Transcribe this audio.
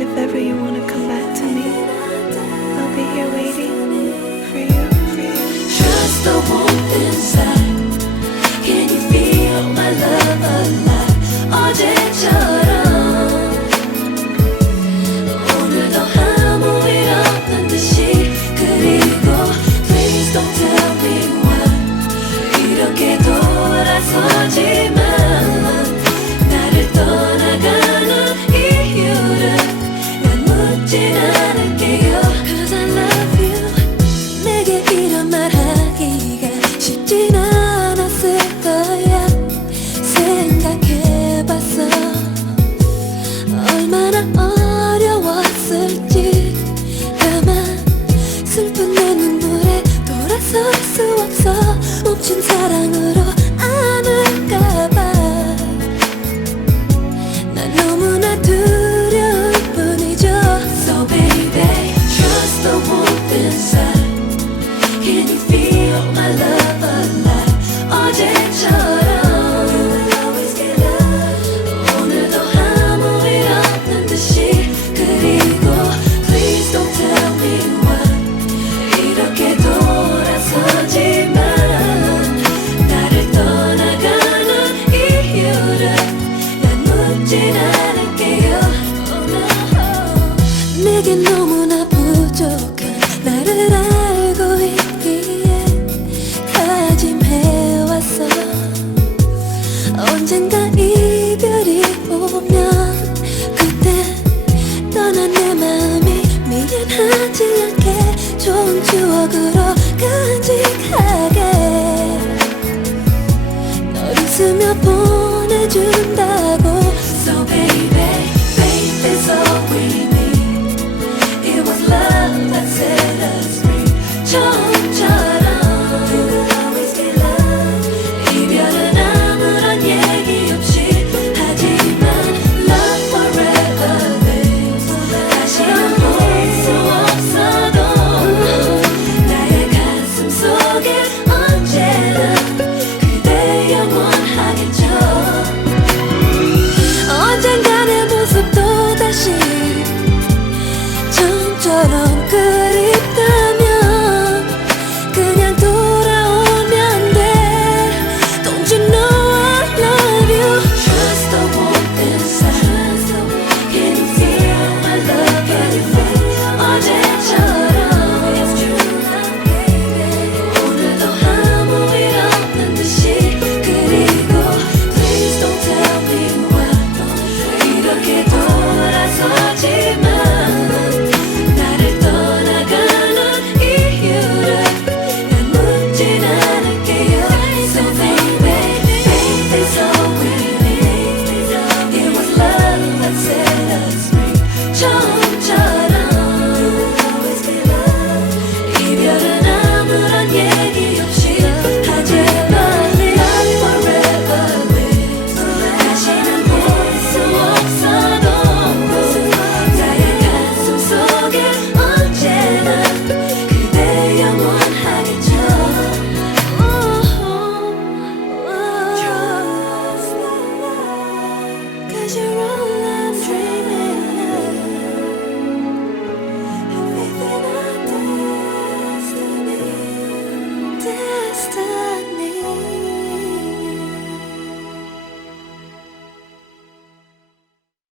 If ever you want to come back to me, I'll be here waiting for you. Just a woman. 거친 사랑으로 언젠가 이별이 오면 그때 떠난 내 마음이 미안하지 않게 좋은 추억으로 간직하게. 너를 스며 보내준다 Distance.